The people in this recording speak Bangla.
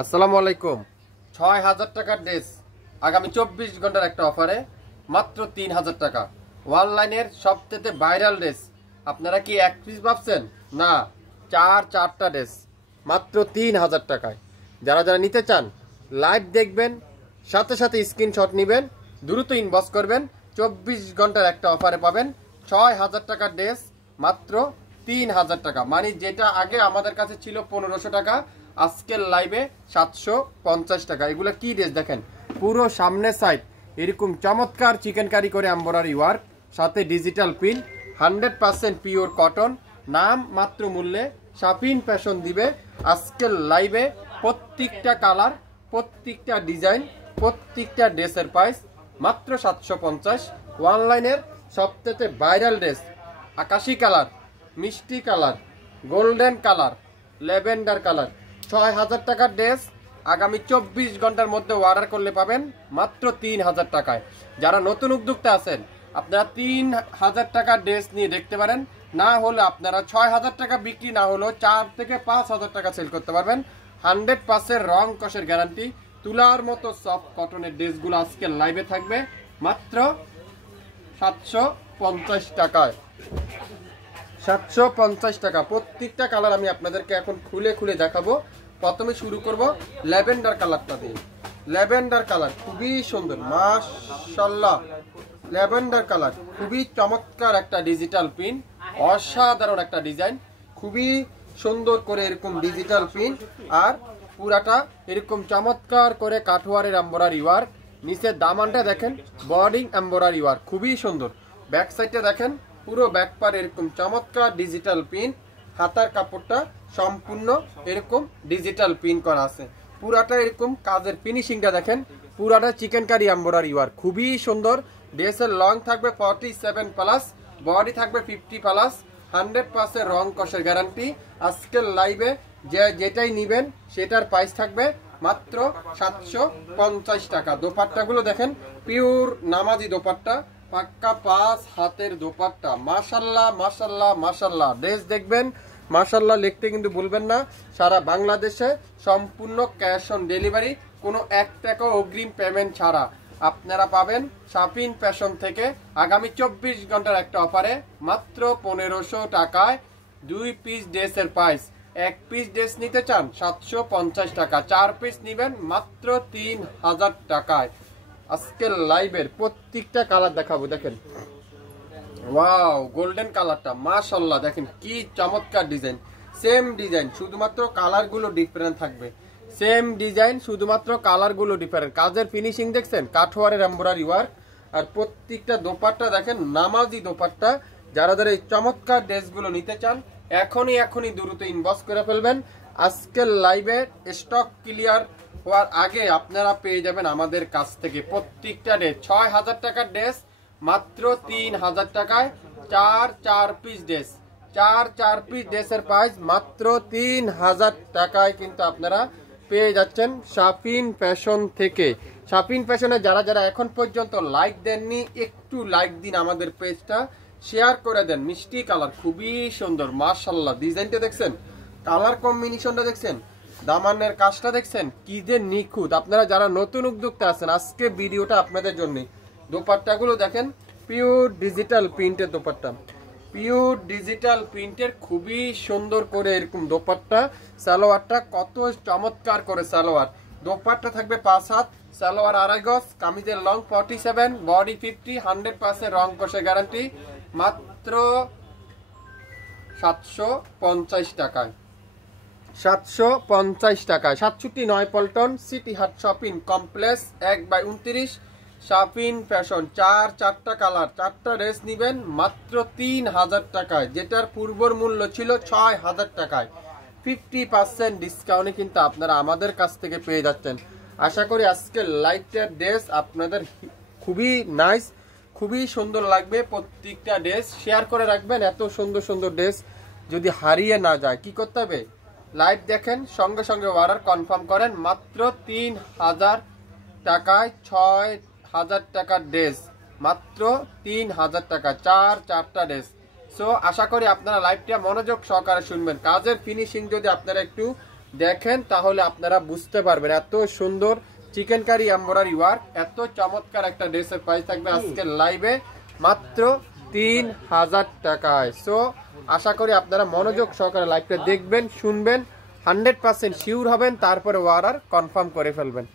আসসালামু আলাইকুম। ৬,০০০ টাকার ড্রেস আগামী ২৪ ঘন্টার একটা অফারে মাত্র ৩,০০০ টাকা। অনলাইনের সবচেয়ে ভাইরাল ড্রেস। আপনারা কি এক পিস ভাবছেন? না, চারটা ড্রেস মাত্র ৩,০০০ টাকায়। যারা যারা নিতে চান লাইভ দেখবেন, সাথে সাথে স্ক্রিনশট নেবেন, দ্রুত ইনবক্স করবেন। ২৪ ঘন্টার একটা অফারে পাবেন ৬,০০০ টাকার ড্রেস মাত্র ৩,০০০ টাকা। মানে যেটা আগে আমাদের কাছে ছিল ১৫০০ টাকা, আজকের লাইভে ৭৫০ টাকা। এগুলো কি ড্রেস দেখেন, পুরো সামনের সাইড এরকম চমৎকার চিকেন কারি করে এমব্রয়ডারি ওয়ার্ক, সাথে ডিজিটাল পিন, 100% পিওর কটন, নাম মাত্র মূল্যে শাফিন ফ্যাশন দিবে আজকের লাইভে। প্রত্যেকটা কালার, প্রত্যেকটা ডিজাইন, প্রত্যেকটা ড্রেসের প্রাইস মাত্র ৭৫০। অনলাইনের সবচেয়ে ভাইরাল ড্রেস, আকাশি কালার, মিষ্টি colour, golden colour, lavender colour, ৬,০০০ টাকার ড্রেস আগামী ২৪ ঘন্টার মধ্যে অর্ডার করলে পাবেন মাত্র ৩,০০০ টাকায়। যারা নতুন উদ্যোক্তা আছেন আপনারা ৩,০০০ টাকার ড্রেস নিয়ে দেখতে পারেন। না হলে আপনারা ৬,০০০ টাকা বিক্রি না হলেও ৪ থেকে ৫,০০০ টাকা সেল করতে পারবেন। 100% রং কষের গ্যারান্টি। তুলার মতো সফট কটনের ড্রেসগুলো আজকে লাইভে থাকবে মাত্র ৭৫০ টাকায়। ৭৫০ টাকা। প্রত্যেকটা কালার আমি আপনাদেরকে এখন খুলে খুলে দেখাবো। প্রথমে শুরু করব ল্যাভেন্ডার কালারটা দিয়ে। ল্যাভেন্ডার কালার খুবই সুন্দর, মাশাআল্লাহ। ল্যাভেন্ডার কালার খুবই চমৎকার একটা ডিজিটাল পিন, অসাধারণ একটা ডিজাইন, খুবই সুন্দর করে এরকম ডিজিটাল পিন, আর পুরাটা এরকম চমৎকার করে কাঠওয়ারের এমব্রয়ডারি ওয়ার্ক। নিচের দামানটা দেখেন বর্ডিং এমব্রয়ডারি ওয়ার্ক, খুবই সুন্দর। ব্যাক সাইডটা দেখেন পুরো ব্যাক পার এরকম চমৎকার ডিজিটাল পিন, হাতার কাপড়টা সম্পূর্ণ এরকম ডিজিটাল পিন করা আছে। পুরাটা এরকম কাজের ফিনিশিংটা দেখেন, পুরাটা চিকেন কারি এমব্রয়ডারি ওয়ার্ক, খুবই সুন্দর। ড্রেসের লং থাকবে 47+, বডি থাকবে 50+, 100% রং কষের গ্যারান্টি। আজকের লাইভে যেটাই নিবেন সেটার প্রাইস থাকবে মাত্র ৭৫০ টাকা। দোপাট্টাগুলো দেখেন পিওর নামাজি দোপাট্টা, পাক্কা 5 হাতের দোপাট্টা। মাশাআল্লাহ মাশাআল্লাহ মাশাআল্লাহ। ড্রেস দেখবেন মাশাআল্লাহ লিখতে কিন্তু ভুলবেন না। সারা বাংলাদেশে সম্পূর্ণ ক্যাশ অন ডেলিভারি, কোনো ১ টাকা অগ্রিম পেমেন্ট ছাড়া আপনারা পাবেন শাফিন ফ্যাশন থেকে আগামী ২৪ ঘন্টার একটা অফারে মাত্র ১৫০০ টাকায় 2 পিস ড্রেসের প্রাইস। 1 পিস ড্রেস নিতে চান ৭৫০ টাকা, 4 পিস নিবেন মাত্র ৩,০০০ টাকায়। আজকের লাইভের প্রত্যেকটা কালার দেখাবো। দেখেন ওয়াও, গোল্ডেন কালারটা মাশাআল্লাহ, দেখেন কি চমৎকার ডিজাইন। সেম ডিজাইন, শুধুমাত্র কালারগুলো ডিফারেন্ট থাকবে। সেম ডিজাইন, শুধুমাত্র কালারগুলো ডিফারেন্ট। কাজের ফিনিশিং দেখছেন, কাঠওয়ারের এমব্রয়ডারি ওয়ার্ক, আর প্রত্যেকটা দোপাট্টা দেখেন নামাজি দোপাট্টা। যারা যারা এই চমৎকার ড্রেসগুলো নিতে চান এখনই দ্রুত ইনবক্স করে ফেলবেন। আজকের লাইভে স্টক ক্লিয়ার হওয়ার আগে আপনারা পেয়ে যাবেন আমাদের কাছ থেকে প্রত্যেকটা ড্রেস। ৬,০০০ টাকার ড্রেস মাত্র ৩,০০০ টাকায়, 4 পিস ড্রেস। 4 পিস ড্রেসের প্রাইস মাত্র ৩,০০০ টাকায় কিন্তু আপনারা পেয়ে যাচ্ছেন শাফিন ফ্যাশন থেকে। শাফিন ফ্যাশনে যারা যারা এখন পর্যন্ত লাইক দেননি একটু লাইক দিন, আমাদের পেজটা শেয়ার করে দেন। মিষ্টি কালার খুবই সুন্দর মাশাআল্লাহ। ডিজাইনটা দেখছেন, কালার কম্বিনেশনটা দেখছেন, দামানের কাজটা দেখছেন কি যে নিখুঁত। আপনারা যারা নতুন উদ্যোক্তা আছেন আজকে ভিডিওটা আপনাদের জন্য। দোপাট্টাগুলো দেখেন পিওর ডিজিটাল প্রিন্টের দোপাট্টা, পিওর ডিজিটাল প্রিন্টের খুবই সুন্দর করে এরকম দোপাট্টা। সালোয়ারটা কত চমৎকার করে সালোয়ার। দোপাট্টা থাকবে ৫ হাত, সালোয়ার ২.৫ গজ, কামিজের লং 47, বডি 50, 100% রং কষে গ্যারান্টি। মাত্র ৭৫০ টাকায়, ৭৫০ টাকায়। ৬৭ ৯ পল্টন সিটি হাট শপিং কমপ্লেক্স ১/২৯ শাফিন ফ্যাশন। 4টা কালার, 4টা ড্রেস নিবেন মাত্র ৩,০০০ টাকায়, যেটার পূর্বর মূল্য ছিল ৬,০০০ টাকায়। 50% ডিসকাউন্টে কিন্তু আপনারা আমাদের কাছ থেকে পেয়ে যাচ্ছেন। আশা করি আজকের লাইভটার ড্রেস আপনাদের খুবই নাইস, খুবই সুন্দর লাগবে। প্রত্যেকটা ড্রেস শেয়ার করে রাখবেন। এত সুন্দর সুন্দর ড্রেস যদি হারিয়ে না যায় কি করতে হবে? লাইভ দেখেন, সঙ্গে সঙ্গে অর্ডার কনফার্ম করেন। মাত্র ৩,০০০ টাকায় ৬,০০০ টাকার ড্রেস, মাত্র ৩,০০০ টাকা, 4টা ড্রেস। সো আশা করি আপনারা লাইভটা মনোযোগ সহকারে শুনবেন। কাজের ফিনিশিং যদি আপনারা একটু দেখেন তাহলে আপনারা বুঝতে পারবেন এত সুন্দর চিকেন কারি এমব্রয়ডারি ওয়ার্ক, এত চমৎকার একটা ড্রেসের প্রাইস থাকবে আজকের লাইভে মাত্র 3000 টাকায়। সো আশা করি আপনারা মনোযোগ সহকারে লাইভটা দেখবেন, শুনবেন, 100% শিওর হবেন, তারপরে অর্ডার কনফার্ম করে ফেলবেন।